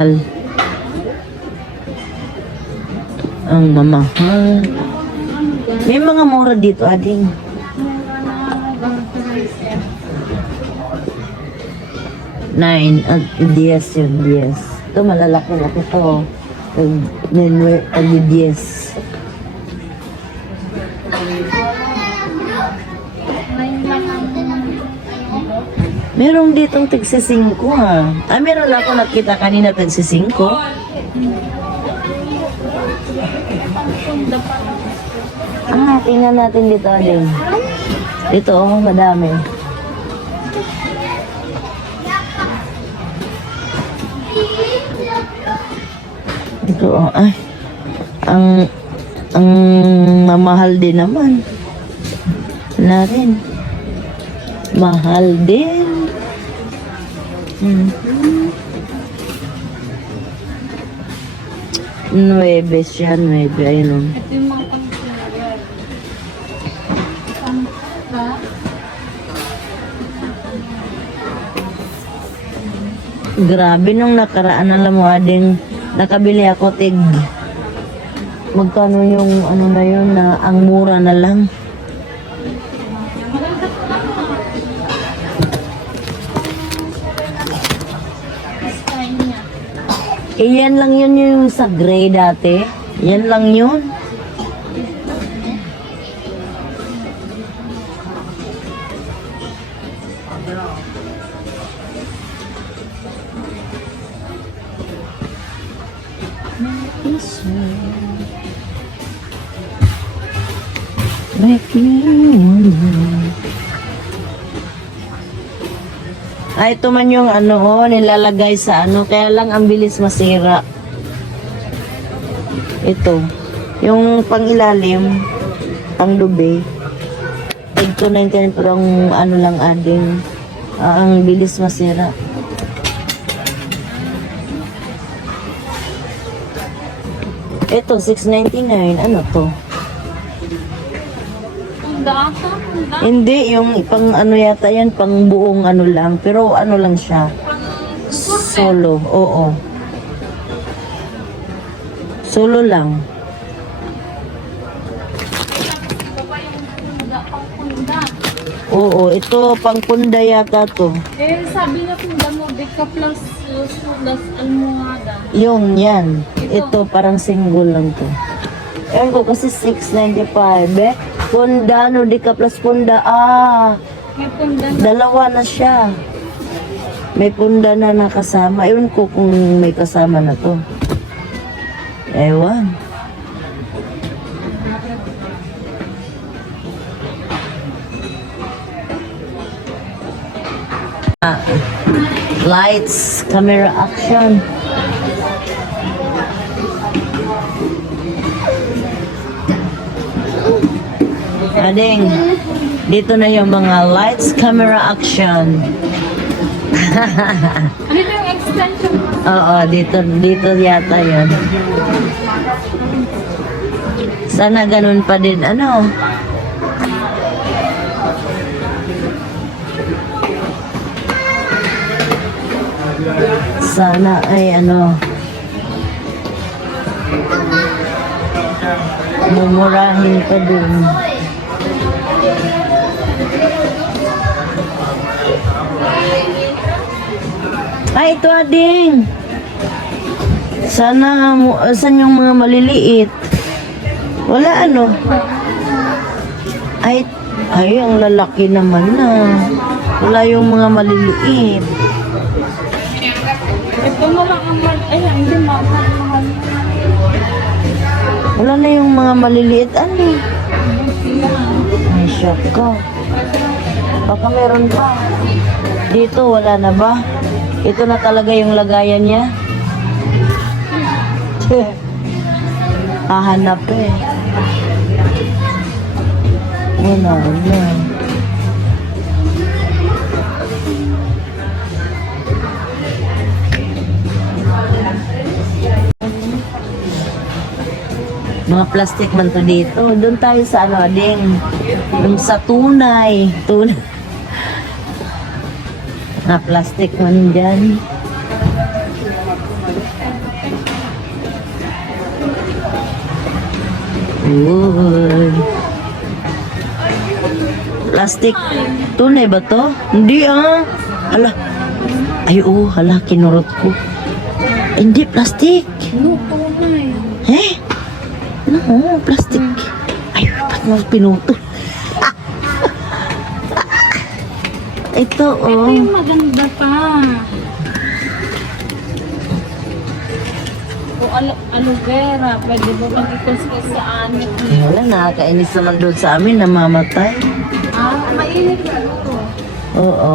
Ang mamahal. May mga mura dito, ading. Nine at diez yun, diez. Ito malalaki na ito. Pag, Merong ditong tigsi 5 ha. Ah, meron ako nakita kanina tigsi 5. Ah, tingnan natin dito din. Dito, oh, madami. Ito, oh, ay. Ang, ang mamahal din naman. Na rin. Mahal din. Mhm. Nuebe siya, nuebe. Ayun, oh. Ito yung mga pang-cereal. Pang- ba? Grabe nung nakaraan alam mo ading nakabili ako tig magkano yung ano na yun na ang mura na lang. Eh, yan lang yun yung sa gray dati. Yan lang yun. Me wonder. Ah, ito man yung ano, oh, nilalagay sa ano, kaya lang ang bilis masira. Ito. Yung pangilalim, pang dubi. Ito 99 pero ang ano lang ading, ah, ang bilis masira. Ito, 699. Ano to? Punda ata, punda. Hindi, yung pang ano yata yan, pang buong ano lang. Pero ano lang siya. Solo, oo. Solo lang. Ito. Oo, ito pang punda yata to. Eh, sabi na punda mo, Deca plus plus almohada. Yung yan. Ito parang single lang to. Ewan ko kasi 695 eh. Punda, no, di ka plus punda. Ah, May punda na. dalawa na siya. May punda na nakasama. Ewan ko kung may kasama na to. Ewan. Ah, lights, camera action. Ading, dito na yung mga lights, camera action. Ano ito yung extension? Oo, dito, dito yata yun. Sana ganun pa din, ano? Sana ay ano, mumurahin pa din. Ay, ito ading. Sana, mo- saan yung mga maliliit? Wala ano. Ay, ay, ang lalaki naman na. Wala yung mga maliliit. Ito na lang ang mahal. Ay, hindi mahal. Wala na yung mga maliliit. Ano? Ay, shock ka. Baka meron pa. Dito, wala na ba? Ito na talaga yung lagayan niya. Hahanap eh. Wala na. Mga plastic man to dito. Doon tayo sa ano, ding. Yung sa tunay. Tunay. na plastic man dyan. Uy. Plastic. Tunay ba to? Hindi ah. Hala. Ay oo, oh, hala, kinurot ko. Hindi, plastic. No, tunay. Eh? Nah, no, plastic. Ay, ba't mo pinutol? Ito, Ito oh. yung maganda pa. O alo aloe vera, pwede mo mag-ikus sa anit. Wala, nakakainis naman doon sa amin, namamatay. Ah, mainit ka ito. Oo.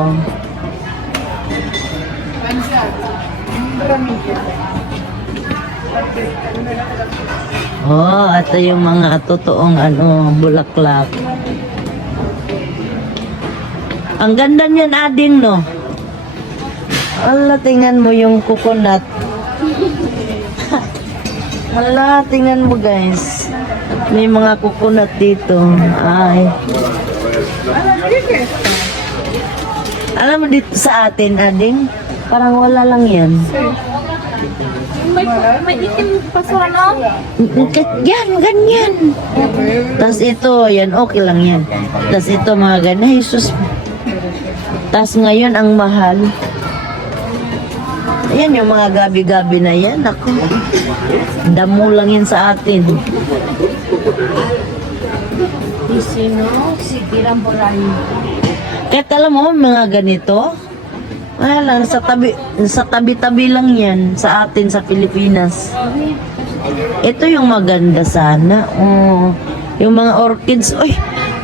Oh, ito yung mga totoong ano, bulaklak. Ang ganda niyan, ading, no? Ala, tingnan mo yung coconut. Ala, tingnan mo, guys. May mga coconut dito. Ay. Alam mo dito sa atin, ading, parang wala lang yan. May, may itim pa sana. Yan, ganyan. Tapos ito, yan, okay lang yan. Tapos ito, mga ganyan. Ay, sus. Tapos ngayon, ang mahal. Ayan yung mga gabi-gabi na yan. Ako. Damo lang yan sa atin. Sino? Si Borani. Kahit alam mo, mga ganito, wala lang, sa tabi, sa tabi-tabi lang yan sa atin sa Pilipinas. Ito yung maganda sana. Oh, yung mga orchids, oy,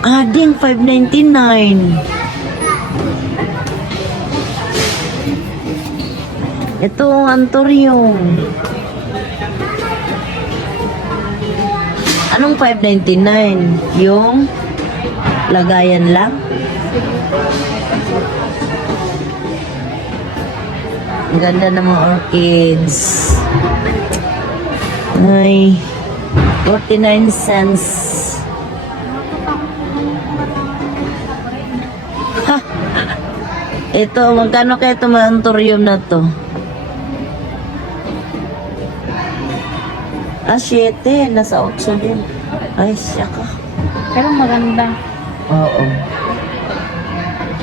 ading 599. Ito ang antorium. Anong 599? Yung lagayan lang? Ang ganda ng mga orchids. Ay, 49 cents. Ha! Ito, magkano kaya ito mga antorium na to? Ah, 7. Nasa 8 din. Ay, siya ka. Pero maganda. Oo.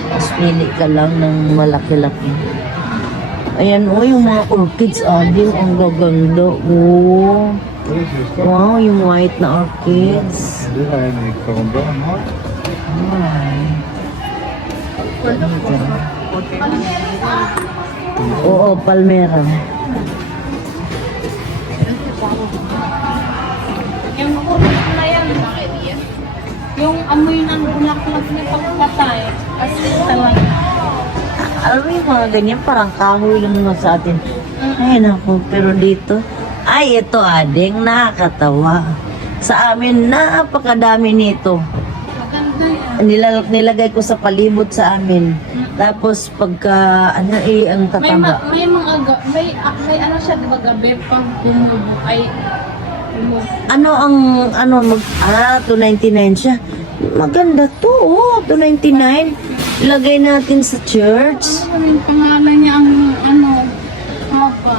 Tapos pili ka lang ng malaki-laki. Ayan, oh, yung mga orchids, ah, din, ang gaganda. Oh. Wow, yung white na orchids. Ay. Oo, palmera. Yung kurot na yan. Yung amoy ng bulaklak na pagpatay. Kasi talaga. Alam mo yung mga ganyan, parang kahoy lang nga sa atin. Ay, naku, pero dito, ay, ito ading, nakakatawa. Sa amin, napakadami nito. Nilag nilagay ko sa palibot sa amin. Tapos, pagka, ano eh, ang May, ma- tataba. may mga, ga- may, ah, may ano siya, diba gabi pag tumubo ay tumubo. Ano ang, ano, mag, ah, 299 siya. Maganda to, oh, 299. Ilagay natin sa church. Ano yung pangalan niya ang ano, hapa.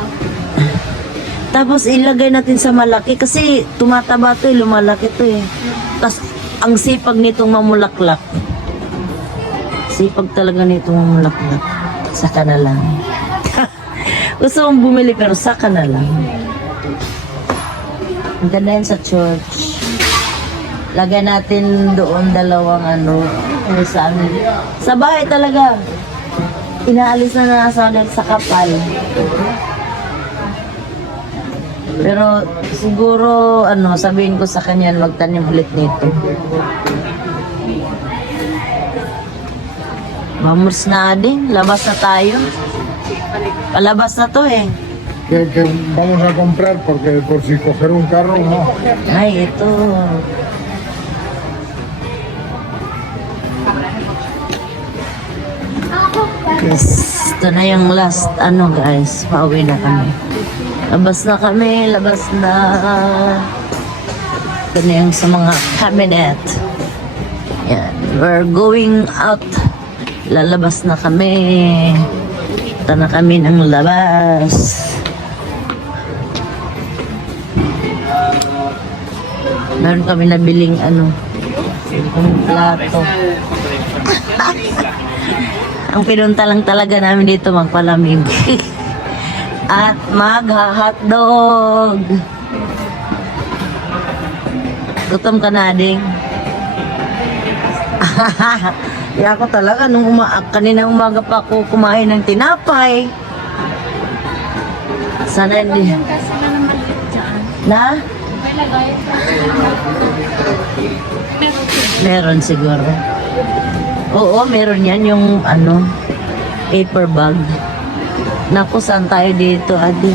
Tapos ilagay natin sa malaki kasi tumataba to eh, lumalaki to eh. Tapos ang sipag nitong mamulaklak. Sipag talaga nitong mamulaklak. Saka na lang. Gusto mong bumili pero saka na lang. Ang ganda yan sa church. Lagay natin doon dalawang ano, ano sa amin. Sa bahay talaga. Inaalis na na sa sa kapal. Pero siguro ano, sabihin ko sa kanya magtanim ulit nito. Vamos na din, labas na tayo. Palabas na to eh. que, que vamos a comprar porque por si coger un carro no. Ay, ito. Yes, ito na yung last, ano guys, pauwi na kami. Labas na kami, labas na. Ito yung sa mga cabinet. Yan, we're going out. Lalabas na kami. Ito na kami ng labas. Meron kami nabiling ano, yung plato. Ang pinunta lang talaga namin dito magpalamig. At magha-hotdog. Gutom ka na, ding. Kaya ako talaga, nung uma kanina umaga pa ako kumain ng tinapay. Sana hindi. Na. Meron siguro. Oo, meron yan yung ano, paper bag. Naku, saan tayo dito, Adi?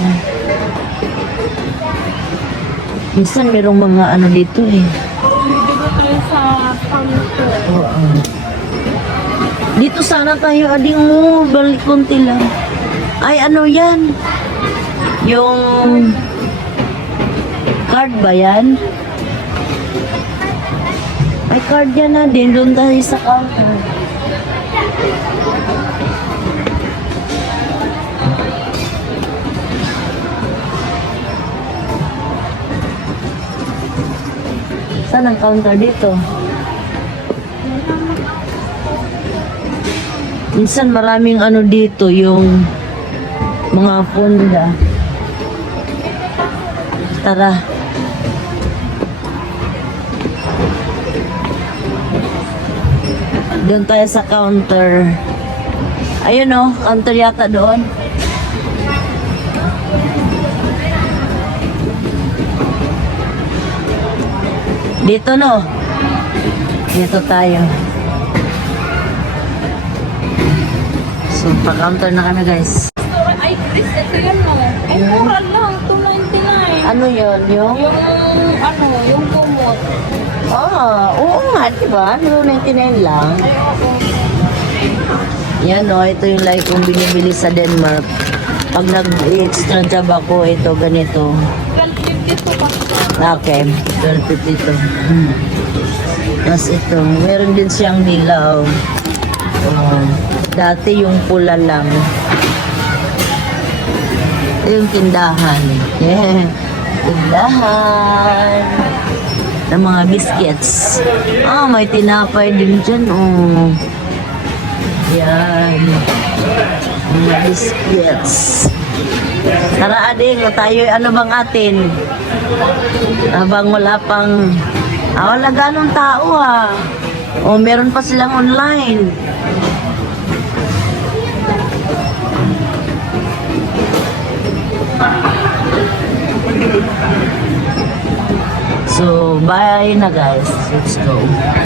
Minsan merong mga ano dito eh. Dito tayo sa counter. Oo. Dito sana tayo, Ading mo. Balik konti lang. Ay, ano yan? Yung card ba yan? May card yan na din. Doon tayo sa counter. Saan ang counter dito? Minsan maraming ano dito, yung mga fonda. Tara. Doon tayo sa counter. Ayun oh, counter yata doon. Dito no. Dito tayo. So, pa-counter na kami guys. Ay, Chris, ito yan mo. Ay, mura lang. 299. Ano yun? Yung? Yung, ano, yung kumot. Ah, oo nga, di ba? 99 lang. Yan o, ito yung like kong binibili sa Denmark. Pag nag-extra job ako, ito ganito. 1250 po. Okay, 12.50 ito. Hmm. Tapos ito, meron din siyang dilaw. Um, dati yung pula lang. Ito yung tindahan. Yeah. Tindahan. Ng mga biscuits. Ah, may tinapay din dyan. Oh. Yan. Mga biscuits. Tara ading, tayo ano bang atin? Habang wala pang... Ah, wala ganong tao ah. O, meron pa silang online. So, bye na guys. Let's go.